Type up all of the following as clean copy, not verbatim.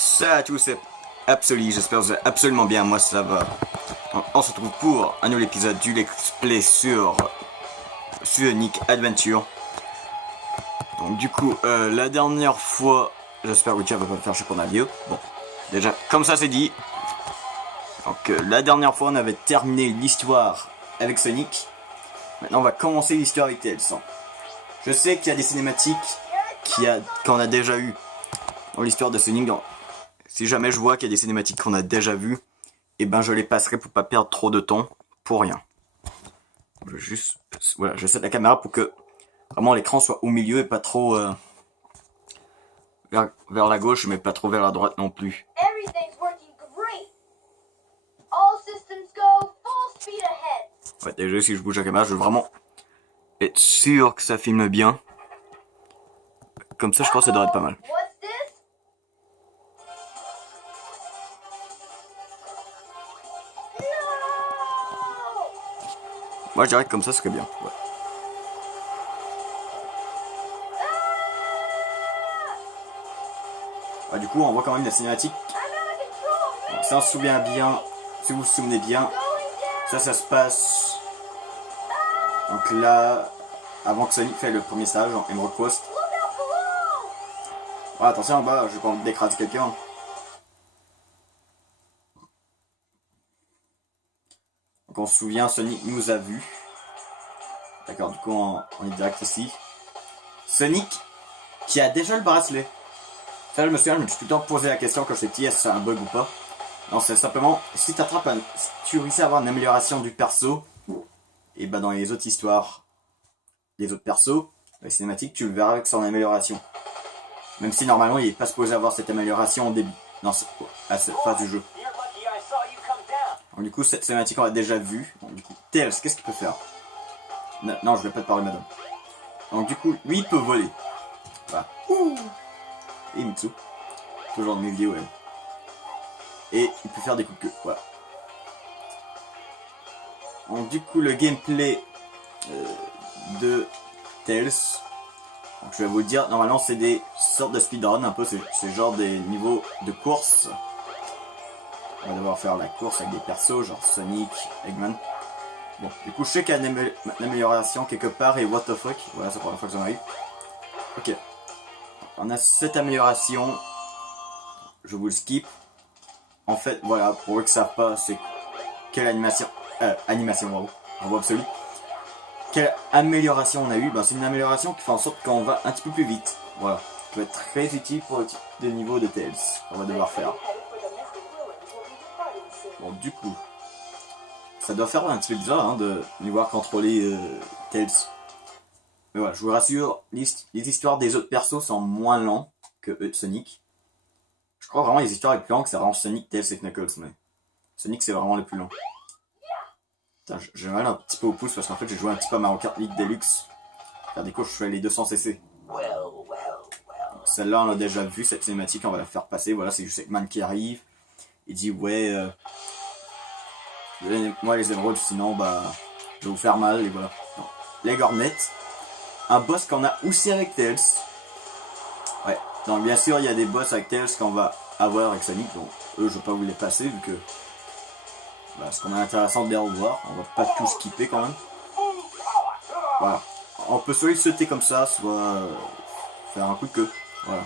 Salut à tous, c'est Absoly, j'espère que vous allez absolument bien, moi ça va. On se retrouve pour un nouvel épisode du Let's Play sur Sonic Adventure. Donc du coup, la dernière fois, j'espère que Witcher va pas me faire chier pour la vidéo. Bon, déjà, comme ça c'est dit. Donc la dernière fois, on avait terminé l'histoire avec Sonic. Maintenant, on va commencer l'histoire avec Tails. Je sais qu'il y a des cinématiques qu'on a déjà eu dans l'histoire de Sonic. Si jamais je vois qu'il y a des cinématiques qu'on a déjà vues, et ben je les passerai pour pas perdre trop de temps pour rien. Voilà, je set la caméra pour que vraiment l'écran soit au milieu et pas trop vers la gauche, mais pas trop vers la droite non plus. Ouais, déjà si je bouge la caméra, je veux vraiment être sûr que ça filme bien. Comme ça, je crois que ça devrait être pas mal. Moi, je dirais que comme ça, ce serait bien. Ouais. Ouais, du coup, on voit quand même la cinématique. Donc, ça, on se souvient bien. Si vous vous souvenez bien, ça se passe. Donc là, avant que Sonic fait le premier stage en Emerald Coast. Ouais, attention en bas, je vais pas envie d'écraser quelqu'un. Donc on se souvient, Sonic nous a vus. D'accord, du coup on est direct ici. Sonic qui a déjà le bracelet. Ça, je me souviens, je me suis tout le temps posé la question quand j'étais petit, est-ce que c'est un bug ou pas? Non, c'est simplement, si tu réussis à avoir une amélioration du perso, et bah dans les autres histoires, les autres persos, les cinématiques, tu le verras avec son amélioration. Même si normalement il n'est pas supposé avoir cette amélioration au début, à cette phase du jeu. Donc, du coup, cette cinématique on l'a déjà vue. Donc, du coup, Tails, qu'est-ce qu'il peut faire? Non, je vais pas te parler, madame. Donc du coup, lui il peut voler. Voilà. Et Mitsu. Toujours dans mes vidéos, ouais. Et il peut faire des coups de queue. Voilà. Donc du coup, le gameplay de Tails. Donc, je vais vous le dire, normalement c'est des sortes de speedrun, un peu, c'est genre des niveaux de course. On va devoir faire la course avec des persos, genre Sonic, Eggman. Bon, du coup je sais qu'il y a une amélioration quelque part et what the fuck, voilà, c'est la première fois que ça m'arrive. Ok, on a cette amélioration, je vous le skip. En fait, voilà, pour eux qui savent pas, c'est quelle animation, bravo absolu. Quelle amélioration on a eu? Ben, c'est une amélioration qui fait en sorte qu'on va un petit peu plus vite. Voilà. Ça va être très utile pour le type de niveau de Tails qu'on va devoir faire. Bon, du coup, ça doit faire un petit peu bizarre hein, de voir contrôler Tails. Mais voilà, je vous rassure, les histoires des autres persos sont moins lents que eux de Sonic. Je crois vraiment les histoires les plus longues, c'est vraiment Sonic, Tails et Knuckles. Mais Sonic, c'est vraiment le plus long. J'ai mal un petit peu au pouce parce qu'en fait j'ai joué un petit peu à Mario Kart League Deluxe. Regardez quoi, je fais les 200cc. Celle-là on l'a déjà vu, cette cinématique, on va la faire passer. Voilà, c'est juste Eggman qui arrive. Il dit ouais, moi les émeraudes, sinon bah je vais vous faire mal. Et voilà. Donc, les Gornettes. Un boss qu'on a aussi avec Tails. Ouais, donc bien sûr il y a des boss avec Tails qu'on va avoir avec Sonic. Donc eux je vais pas vous les passer vu que bah, ce qu'on a intéressant de les revoir, on va pas tout skipper quand même. Voilà. On peut soit sauter comme ça, soit faire un coup de queue. Voilà.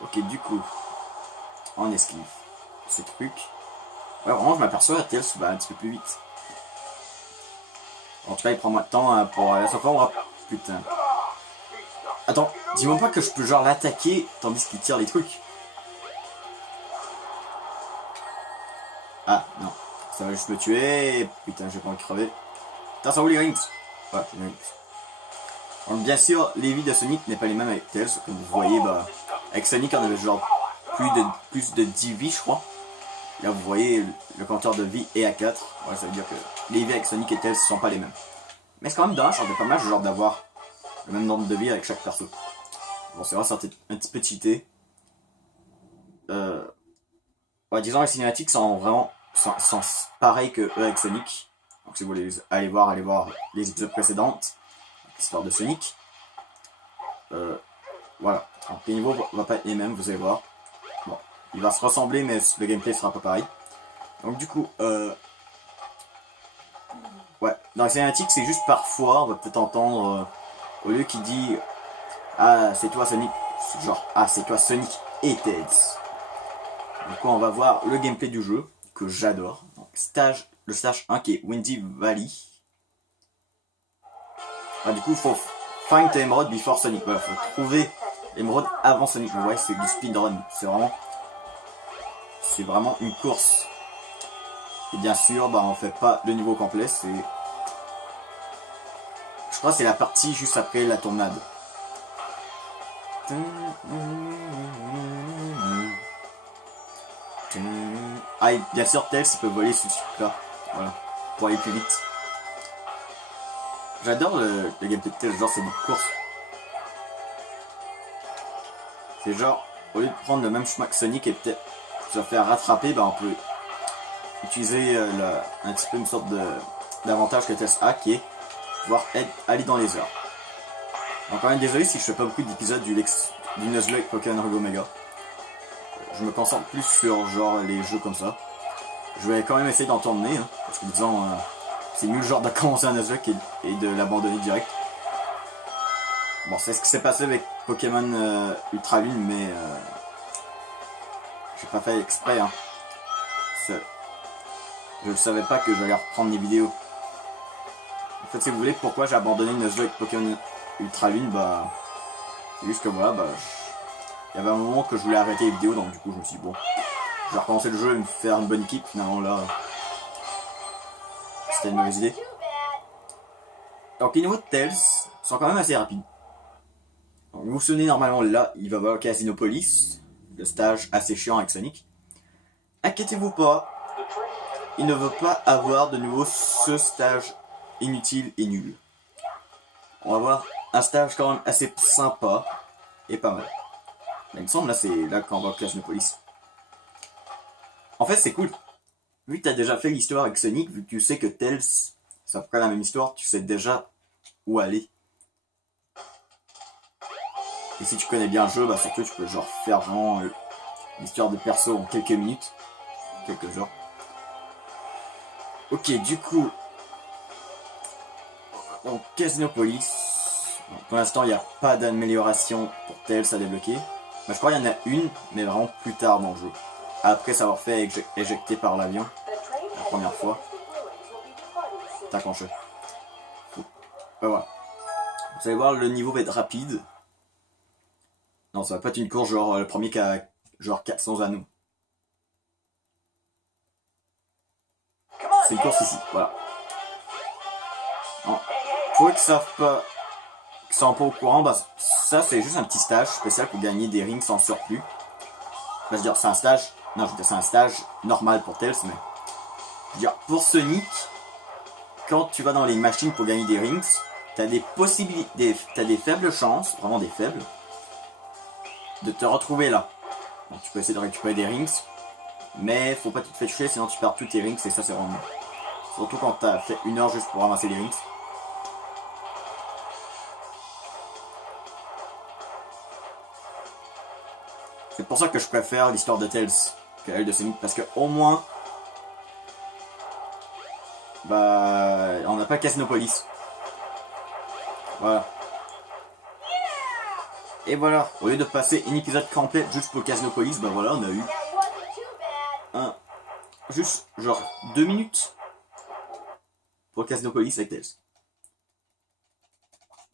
Ok, du coup, on esquive ces trucs. Ouais, vraiment, je m'aperçois à Tails va un petit peu plus vite. En tout cas, il prend moins de temps hein, pour la fois, on va... Putain. Attends, dis-moi pas que je peux genre l'attaquer tandis qu'il tire les trucs. Ah, non. Ça va juste me tuer. Putain, j'ai pas envie de crever. Putain, ça où les rings? Ouais, les rings. Donc, bien sûr, les vies de Sonic n'est pas les mêmes avec Tails. Comme vous voyez, bah, avec Sonic, on avait genre plus de 10 vies, je crois. Là, vous voyez, le compteur de vie est à 4. Ouais, ça veut dire que les vies avec Sonic et Tails ne sont pas les mêmes. Mais c'est quand même dommage, ça fait pas mal genre d'avoir le même nombre de vies avec chaque perso. Bon, c'est vrai, c'est un petit peu cheaté. Ouais, disons, les cinématiques sont vraiment sont pareils que eux avec Sonic. Donc si vous voulez aller voir les épisodes précédentes, l'histoire de Sonic. Voilà. Donc les niveaux vont pas être les mêmes, vous allez voir. Bon, il va se ressembler, mais le gameplay sera pas pareil. Donc du coup, ouais, dans les cinématiques, c'est juste parfois, on va peut-être entendre, au lieu qu'il dit « Ah, c'est toi Sonic », genre « Ah, c'est toi Sonic et Tails ». Du coup, on va voir le gameplay du jeu, que j'adore. Le stage 1 qui est Windy Valley. Ah, du coup, il faut find the emerald before Sonic. Voilà, faut trouver l'émeraude avant Sonic. Vous voyez, c'est du speedrun. C'est vraiment une course. Et bien sûr, bah, on fait pas le niveau complet. Je crois que c'est la partie juste après la tornade. Ah, et bien sûr, Tails, il peut voler sous ce truc-là. Voilà, pour aller plus vite. J'adore le gameplay de Tails, genre c'est des courses. C'est genre, au lieu de prendre le même chemin que Sonic et peut-être se faire rattraper, bah on peut utiliser un petit peu une sorte d'avantage que Tails a, qui est pouvoir aller dans les airs. Encore même désolé si je fais pas beaucoup d'épisodes du Nuzlocke Pokémon Red Omega. Je me concentre plus sur genre les jeux comme ça. Je vais quand même essayer d'en tourner, hein, parce que disons, c'est mieux le genre de commencer un Nuzlocke et de l'abandonner direct. Bon, c'est ce qui s'est passé avec Pokémon Ultra Lune, mais j'ai pas fait exprès. Hein. Je ne savais pas que j'allais reprendre les vidéos. En fait, si vous voulez, pourquoi j'ai abandonné Nuzlocke Pokémon Ultra Lune, bah, c'est juste que voilà, bah, il y avait un moment que je voulais arrêter les vidéos, donc du coup, je me suis dit, bon, je vais recommencer le jeu et me faire une bonne équipe. Finalement, là, c'était une mauvaise idée. Donc, les niveaux de Tails sont quand même assez rapides. Donc, vous vous souvenez, normalement, là, il va y avoir Casinopolis, le stage assez chiant avec Sonic. Inquiétez-vous pas, il ne veut pas avoir de nouveau ce stage inutile et nul. On va voir un stage quand même assez sympa et pas mal. Mais il me semble là c'est là quand on va Casinopolis. En fait c'est cool. Vu que tu as déjà fait l'histoire avec Sonic, vu que tu sais que Tails, c'est à peu près la même histoire, tu sais déjà où aller. Et si tu connais bien le jeu, bah surtout tu peux genre faire vraiment l'histoire de perso en quelques minutes. Quelques jours. Ok, du coup, donc Casinopolis, pour l'instant il n'y a pas d'amélioration pour Tails à débloquer. Bah, je crois qu'il y en a une, mais vraiment plus tard dans le jeu. Après s'avoir fait éjecter par l'avion, la première fois. Tac en jeu. Voilà. Vous allez voir, le niveau va être rapide. Non, ça va pas être une course genre le premier qui a genre 400 anneaux. C'est une course ici, voilà. Pour eux qui savent pas, qui sont pas au courant, bah ça c'est juste un petit stage spécial pour gagner des rings sans surplus. Bah, je veux dire, c'est un stage. Non, je veux dire, c'est un stage normal pour Tails, mais. Je veux dire, pour Sonic, quand tu vas dans les machines pour gagner des rings, t'as des possibilités, t'as des faibles chances, vraiment des faibles, de te retrouver là. Donc tu peux essayer de récupérer des rings, mais faut pas que tu te fais toucher, sinon tu perds tous tes rings et ça c'est vraiment. Surtout quand t'as fait 1 heure juste pour ramasser les rings. C'est pour ça que je préfère l'histoire de Tails que celle de Sonic, parce que au moins, bah, on n'a pas Casinopolis. Voilà. Et voilà, au lieu de passer un épisode complet juste pour Casinopolis, bah voilà, on a eu juste genre 2 minutes pour Casinopolis avec Tails.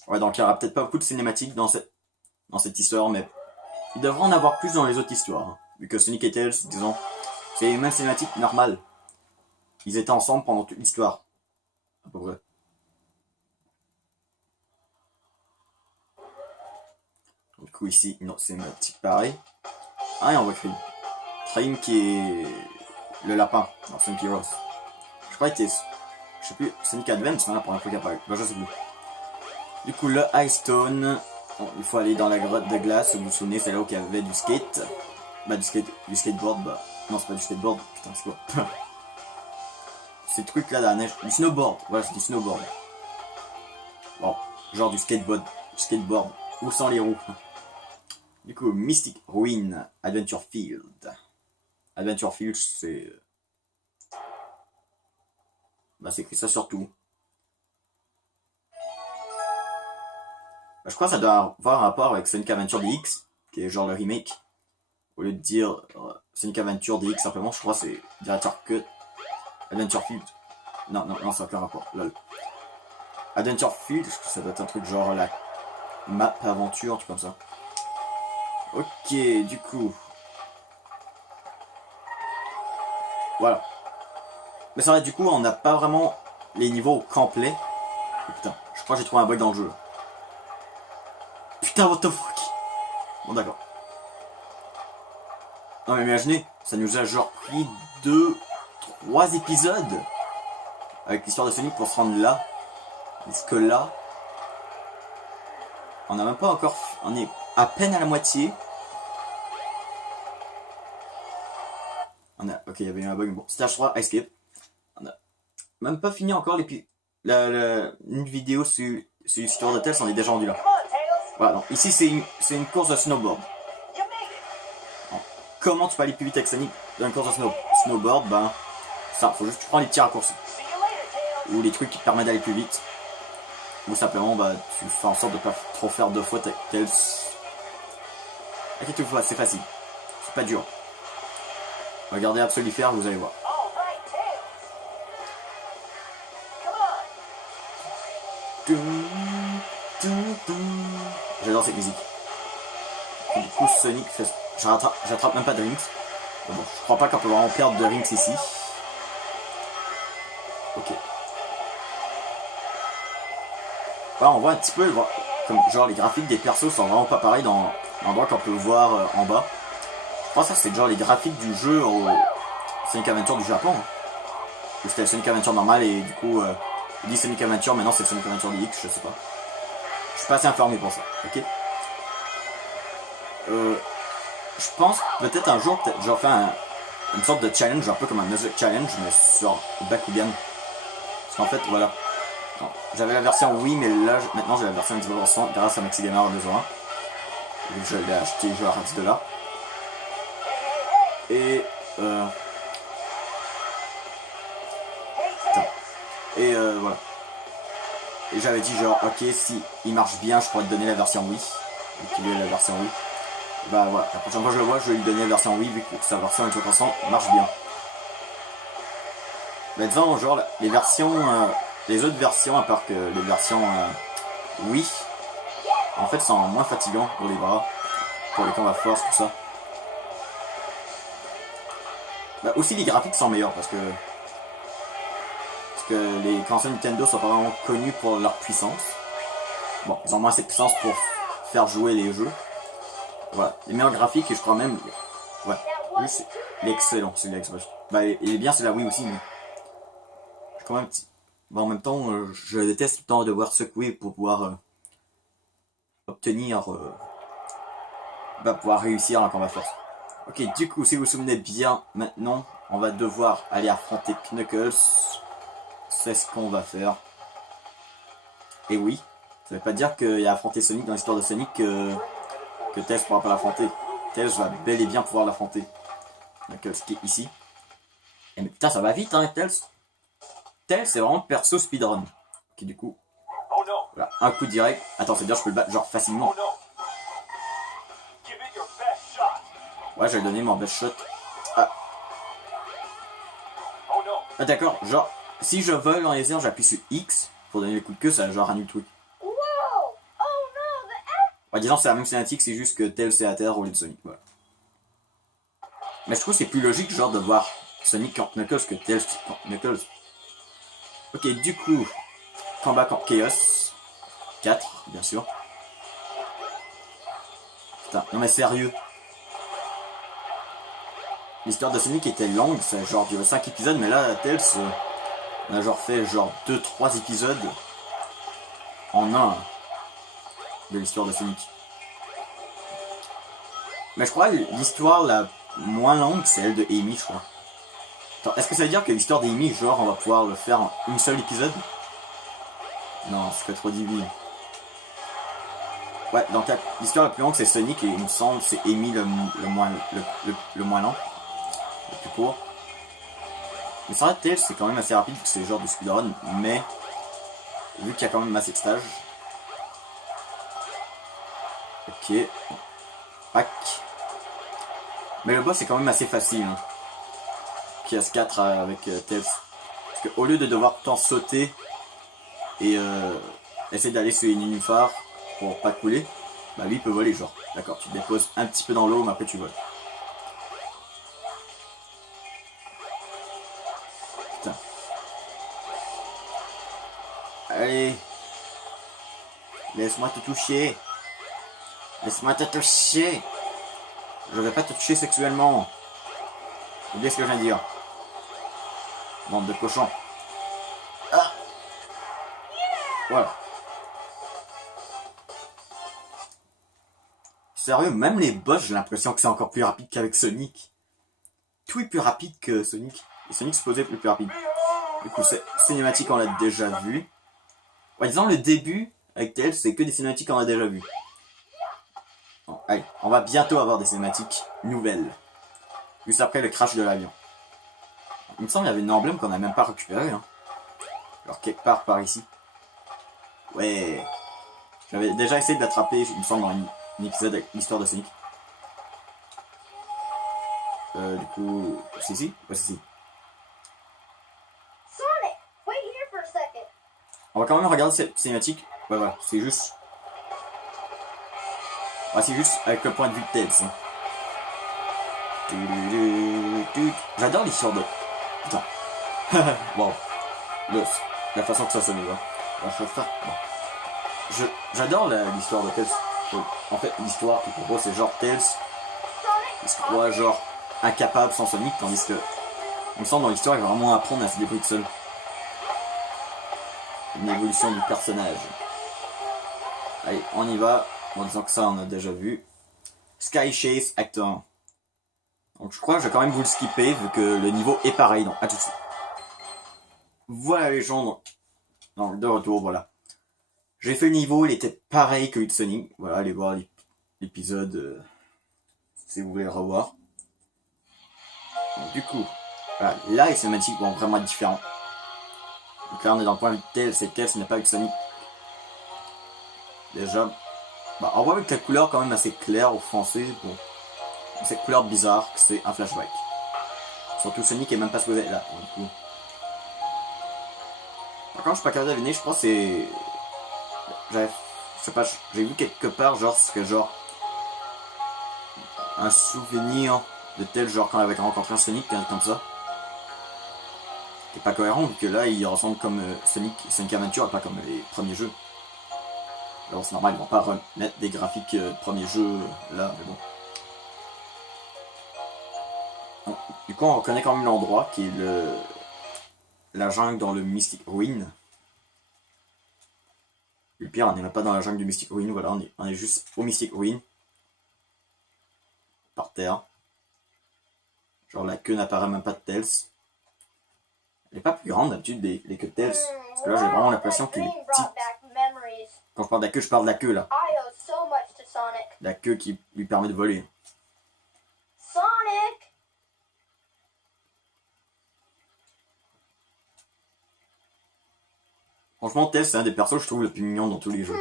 Ouais, donc il n'y aura peut-être pas beaucoup de cinématiques dans cette histoire, mais il devrait en avoir plus dans les autres histoires. Hein. Vu que Sonic et Tails, disons, c'est les mêmes cinématiques normales. Ils étaient ensemble pendant toute l'histoire. À peu près. Du coup ici, une autre cinématique pareil. Ah et on voit Cream. Cream qui est le lapin dans Sonic Heroes. Je crois qu'il était, je sais plus, Sonic Advance, c'est la première fois qu'il apparaît. Bah je sais plus. Du coup le Ice Stone, bon, il faut aller dans la grotte de glace, vous vous souvenez, c'est là où il y avait du skate. Bah du skateboard, bah non c'est pas du skateboard, putain c'est quoi. Ces trucs là dans la neige, du snowboard, voilà c'est du snowboard. Bon, genre du skateboard, ou sans les roues. Du coup, Mystic Ruin Adventure Field. Adventure Field, c'est... Bah c'est écrit ça sur tout. Bah, je crois que ça doit avoir un rapport avec Sonic Adventure DX, qui est genre le remake. Au lieu de dire Sonic Adventure DX simplement, je crois que c'est Director Cut Adventure Field. Non, non, non, ça n'a aucun rapport. Lol. Adventure Field, je crois que ça doit être un truc genre la map aventure, un truc comme ça. Ok, du coup... Voilà. Mais c'est vrai, du coup, on n'a pas vraiment les niveaux complets. Oh, putain, je crois que j'ai trouvé un bug dans le jeu. Putain, what the fuck. Bon, d'accord. Non, mais imaginez, ça nous a genre pris 2-3 épisodes avec l'histoire de Sonic pour se rendre là. Parce que là, on n'a même pas encore... On est à peine à la moitié. On a... Ok, il y avait eu un bug. Bon, stage 3, escape. On a même pas fini encore une vidéo sur l'histoire de Tails, on est déjà rendu là. Voilà, donc ici c'est une course de snowboard. Donc, comment tu peux aller plus vite avec Sonic dans une course de snowboard? Ben, ça, faut juste que tu prends les petits raccourcis. Ou les trucs qui te permettent d'aller plus vite. Ou simplement, bah, tu fais en sorte de pas trop faire de fautes avec Tails. Inquiétez-vous, c'est facile. C'est pas dur. Regardez Absolifer, vous allez voir. J'adore cette musique. Et du coup, Sonic fait... J'attrape même pas de rings. Bon, je crois pas qu'on peut vraiment perdre de rings ici. Ok. Voilà, on voit un petit peu, comme genre les graphiques des persos sont vraiment pas pareils dans l'endroit qu'on peut voir en bas. Je crois que ça c'est genre les graphiques du jeu au Sonic Adventure du Japon. C'était Sonic Adventure normal et du coup, il dit Sonic Adventure, maintenant c'est Sonic Adventure DX, je sais pas. Je suis pas assez informé pour ça, ok. Je pense peut-être un jour, je vais faire une sorte de challenge, un peu comme un Music Challenge, mais sur Bakugan. Parce qu'en fait, voilà. J'avais la version Wii, mais là, maintenant j'ai la version Xbox One grâce à Maxi Gamer 201. Je l'ai acheté, je l'ai raté de là. Et voilà. Et j'avais dit genre, ok, si il marche bien, je pourrais te donner la version Wii. Et qu'il ait la version Wii. Et bah voilà, la prochaine fois que je le vois, je vais lui donner la version Wii, vu que sa version avec 300 marche bien. Mais disons, genre, les versions, les autres versions, à part que les versions Wii, en fait, sont moins fatigants pour les bras, pour les combats force, tout ça. Bah, aussi, les graphiques sont meilleurs parce que les consoles Nintendo sont pas vraiment connues pour leur puissance. Bon, ils ont moins cette puissance pour faire jouer les jeux. Voilà, les meilleurs graphiques, et je crois même... Ouais, lui, il est excellent, celui-là, Xbox. Bah, il est bien, c'est la Wii aussi, mais... Je quand même petit... Bon, en même temps, je déteste tout le temps devoir secouer pour pouvoir obtenir... bah, pouvoir réussir un combat force. Ok, du coup, si vous vous souvenez bien, maintenant, on va devoir aller affronter Knuckles. C'est ce qu'on va faire. Et oui, ça veut pas dire qu'il a affronté Sonic dans l'histoire de Sonic que Tails pourra pas l'affronter. Tails va bel et bien pouvoir l'affronter. Knuckles qui est ici. Et mais putain, ça va vite, hein, Tails. Tails, c'est vraiment perso speedrun. Ok, du coup. Voilà, un coup direct. Attends, c'est-à-dire je peux le battre genre facilement. Ouais, j'ai donné mon best shot. Ah, ah d'accord, genre, si je vole dans les airs, j'appuie sur X pour donner le coup de queue, ça genre annule le truc. Ouais, disons, c'est la même cinématique, c'est juste que Tails c'est à terre au lieu de Sonic, voilà. Mais je trouve que c'est plus logique, genre, de voir Sonic contre Knuckles que Tails contre Knuckles. Ok, du coup, combat contre Chaos. 4, bien sûr. Putain, non mais sérieux. L'histoire de Sonic était longue, ça genre duré 5 épisodes, mais là, Tails, on a genre fait genre 2-3 épisodes en un de l'histoire de Sonic. Mais je crois l'histoire la moins longue, c'est celle de Amy, je crois. Est-ce que ça veut dire que l'histoire d'Amy, genre, on va pouvoir le faire en une seule épisode? Non, ça fait trop divin. Ouais, donc l'histoire la plus longue c'est Sonic et il me semble c'est Amy le moins long. le plus court. Mais ça Tails c'est quand même assez rapide, c'est le genre de speedrun, mais vu qu'il y a quand même assez de stages. Ok. Hack. Mais le boss est quand même assez facile. Hein. PS4 avec Tails. Parce qu'au lieu de devoir tout le temps sauter et essayer d'aller sur les nénuphars pour pas couler, bah lui il peut voler genre. D'accord, tu te déposes un petit peu dans l'eau mais après tu voles. Putain. Allez. Laisse-moi te toucher. Laisse-moi te toucher. Je vais pas te toucher sexuellement. Oubliez ce que je viens de dire. Bande de cochons. Ah. Voilà. Sérieux, même les boss, j'ai l'impression que c'est encore plus rapide qu'avec Sonic. Tout est plus rapide que Sonic. Et Sonic supposé être le plus rapide. Du coup, c'est cinématique, on l'a déjà vu. Ouais, disons, le début avec Tails, c'est que des cinématiques qu'on a déjà vu. Bon, allez, on va bientôt avoir des cinématiques nouvelles. Juste après le crash de l'avion. Il me semble qu'il y avait une emblème qu'on n'a même pas récupéré. Hein. Alors quelque part par ici. Ouais. J'avais déjà essayé d'attraper, il me semble, dans un épisode avec l'histoire de Sonic. Du coup, c'est ici? Ouais, c'est ici. On va quand même regarder cette cinématique. Ouais, voilà, c'est juste. Ah, c'est juste avec le point de vue de Tails. Hein. J'adore l'histoire de. Putain. Wow. La façon que ça sonne, là. Bon. J'adore l'histoire de Tails. En fait, l'histoire tout gros, c'est genre Tails. Il se croit genre incapable sans Sonic, tandis que. On me semble dans l'histoire, il va vraiment apprendre à se débrouiller seul. Une évolution du personnage. Allez, on y va. En disant que ça, on a déjà vu. Sky Chase Act 1. Donc je crois que je vais quand même vous le skipper vu que le niveau est pareil. Donc à tout de suite. Voilà les gens. Donc de retour, voilà. J'ai fait le niveau, il était pareil que Sonic. Voilà, allez voir l'épisode si vous voulez le revoir. Donc, du coup, voilà, là les cinématiques vont vraiment être différents. Donc là on est dans le point de vue de Tails, c'est Tails n'est pas avec Sonic. Déjà, bah, on voit avec la couleur quand même assez claire au français. Bon, cette couleur bizarre que c'est un flashback. Surtout Sonic est même pas supposé être là. Du coup. Par contre, je suis pas capable de deviner, je pense que c'est. Je sais pas, j'ai vu quelque part, genre, ce serait genre. Un souvenir de tel, genre, quand il avait rencontré un Sonic, comme ça. Qui est pas cohérent, vu que là, il ressemble comme Sonic Adventure et pas comme les premiers jeux. Alors, c'est normal, ils vont pas remettre des graphiques de premiers jeux là, mais bon. Donc, du coup, on reconnaît quand même l'endroit qui est la jungle dans le Mystic Ruin. Le pire, on n'est même pas dans la jungle du Mystic Ruin, voilà, on est juste au Mystic Ruin. Par terre. Genre la queue n'apparaît même pas de Tails. Elle est pas plus grande d'habitude les queues de Tails. Parce que là, j'ai vraiment l'impression qu'elle est petite. Quand je parle de la queue, je parle de la queue là. La queue qui lui permet de voler. Sonic! Franchement, Tails, c'est un des persos que je trouve le plus mignon dans tous les jeux.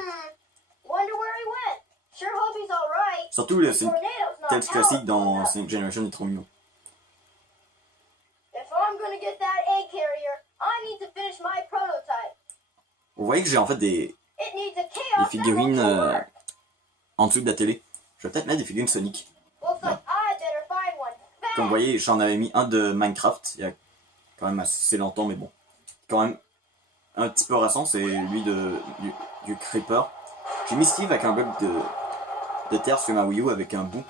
Surtout le Tails classique dans Sonic Generation est trop mignon. Vous voyez que j'ai en fait des figurines en dessous de la télé. Je vais peut-être mettre des figurines Sonic. Là. Comme vous voyez, j'en avais mis un de Minecraft il y a quand même assez longtemps, mais bon. Quand même un petit peu récent, c'est lui du Creeper. J'ai mis Steve avec un bloc de terre sur ma Wii U avec un bout.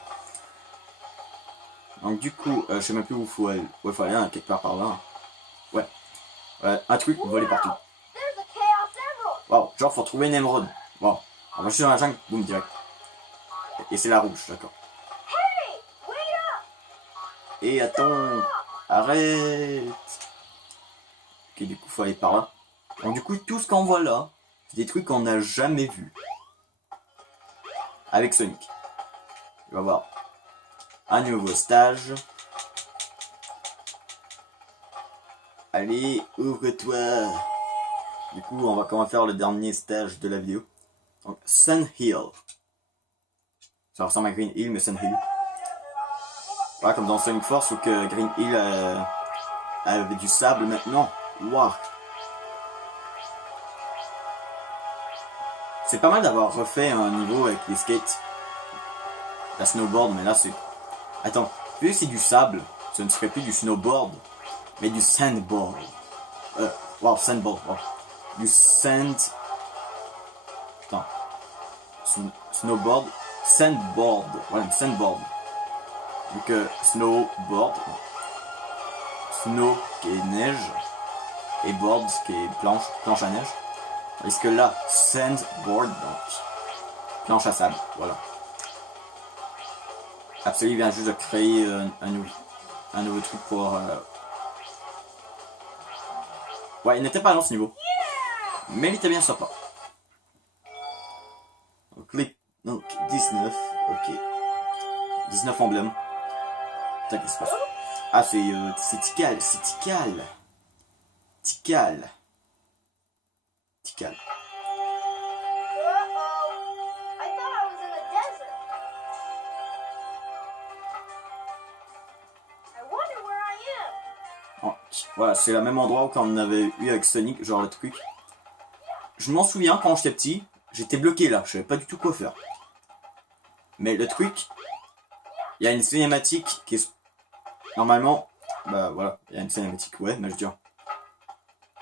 Donc du coup, je sais même plus où il faut aller, hein, quelque part par là. Ouais. Un truc voler partout. Wow, genre faut trouver une émeraude. Wow. On va juste dans la jungle, boum, direct. Et c'est la rouge, d'accord. Et attends, arrête. Ok, du coup faut aller par là. Donc du coup tout ce qu'on voit là, c'est des trucs qu'on n'a jamais vus. Avec Sonic. On va voir un nouveau stage. Allez, ouvre-toi. Du coup, on va quand même faire le dernier stage de la vidéo. Donc, Sun Hill. Ça ressemble à Green Hill, mais Sun Hill. Voilà, comme dans Sonic Force, où que Green Hill avait du sable maintenant. Waouh. C'est pas mal d'avoir refait un niveau avec les skates. La snowboard, mais là c'est... Attends, vu que c'est du sable, ce ne serait plus du snowboard, mais du sandboard. Wow, sandboard, wow. Du sand... Putain. Snowboard, sandboard. Voilà, sandboard. Donc snowboard. Snow qui est neige. Et board qui est planche à neige. Est-ce que là, sandboard, donc planche à sable, voilà. Absolu vient juste de créer un nouveau truc pour... Ouais, il n'était pas long ce niveau. Mais il était bien sympa. Donc 19, ok. 19 emblèmes. Putain, qu'est-ce qui se passe? Ah, c'est Tikal, c'est Tikal. Tikal. Tikal. Oh, voilà, c'est le même endroit qu'on avait eu avec Sonic, genre le truc. Je m'en souviens quand j'étais petit, j'étais bloqué là, je savais pas du tout quoi faire. Mais le truc, il y a une cinématique qui est... Normalement, bah voilà, il y a une cinématique, ouais, mais je veux dire...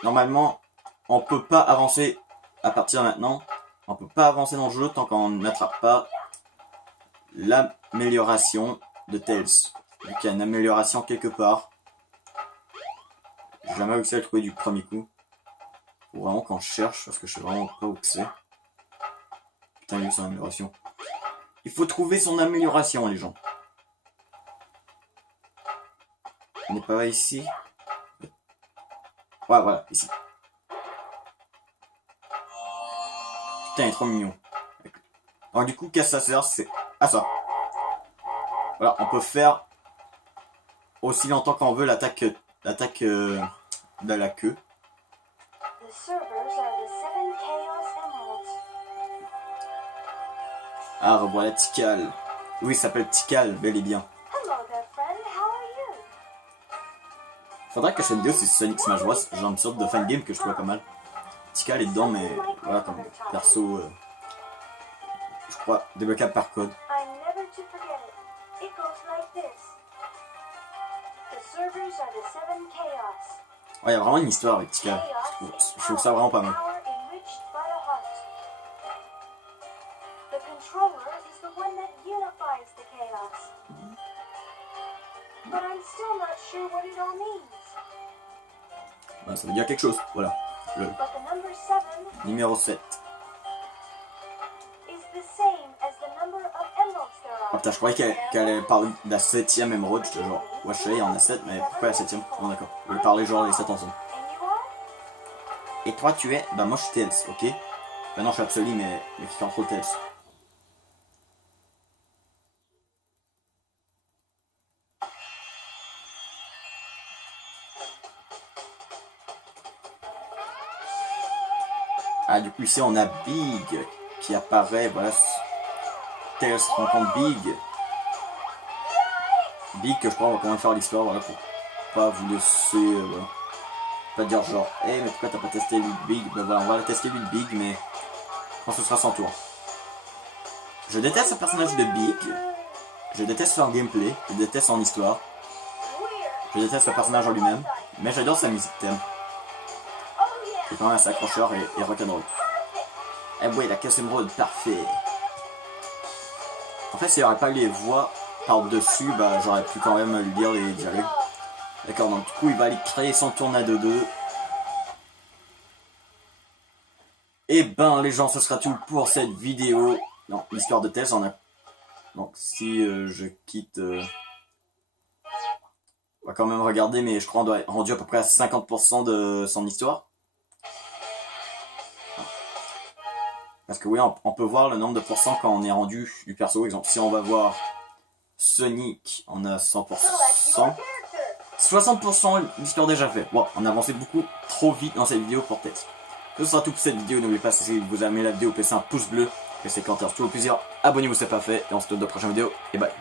Normalement, on peut pas avancer à partir de maintenant. On peut pas avancer dans le jeu tant qu'on n'attrape pas l'amélioration de Tails. Vu qu'il y a une amélioration quelque part. J'ai jamais réussi à le trouver du premier coup. Faut vraiment qu'on cherche, parce que je sais vraiment pas où c'est. Putain, il y a son amélioration. Il faut trouver son amélioration, les gens. On n'est pas ici. Ouais, voilà, ici. Putain, il est trop mignon. Alors du coup, qu'est-ce que ça sert? C'est... Ah, ça. Voilà, on peut faire aussi longtemps qu'on veut l'attaque de la queue. Ah, revoilà Tikal. Oui, il s'appelle Tikal, bel et bien. Faudrait que je fasse une vidéo sur Sonic Smash Bros. Genre une sorte de fangame que je trouvais pas mal. Tikal est dedans, mais voilà, comme perso, je crois, débloquable par code. Ouais, il y a vraiment une histoire avec Tikal. Je trouve ça vraiment pas mal. Ouais, ça veut dire quelque chose, voilà. Le numéro 7. Oh putain, je croyais qu'elle allait parler de la 7ème émeraude. J'étais genre, ouais, je sais, il y en a 7, mais pourquoi la 7ème? Bon, d'accord. Je vais parler genre les 7 ensemble. Et toi, tu es? Bah, moi, je suis Tails, ok? Bah, non, je suis Absolu, mais qui contrôle Tails. Ah, du coup, ici, on a Big qui apparaît, voilà. Tails rencontre Big. Big, que je crois, on va quand même faire l'histoire, voilà, pour pas vous laisser, voilà. Pas dire genre, hey, mais pourquoi t'as pas testé lui Big? Ben voilà, on va le tester lui Big, mais quand ce sera son tour. Je déteste le personnage de Big. Je déteste son gameplay. Je déteste son histoire. Je déteste le personnage en lui-même. Mais j'adore sa musique thème. C'est quand même assez accrocheur et rock'n'roll. Eh ouais, la casse émeraude, parfait. En fait, s'il n'y aurait pas eu les voix par-dessus, bah j'aurais pu quand même lire les dialogues. D'accord, donc du coup, il va aller créer son Tornado 2. Et ben, les gens, ce sera tout pour cette vidéo. Non, l'histoire de Tails, on a... Donc, si je quitte... On va quand même regarder, mais je crois qu'on doit être rendu à peu près à 50% de son histoire. Parce que oui, on peut voir le nombre de pourcents quand on est rendu du perso. Exemple, si on va voir Sonic, on a 100%. 60% d'histoire déjà fait. Wow, on a avancé beaucoup trop vite dans cette vidéo pour test. Ce sera tout pour cette vidéo. N'oubliez pas, si vous avez aimé la vidéo, laissez un pouce bleu. Laissez un commentaire, c'est toujours plaisir. Abonnez-vous si ce n'est pas fait. Et on se retrouve dans la prochaine vidéo. Et bye.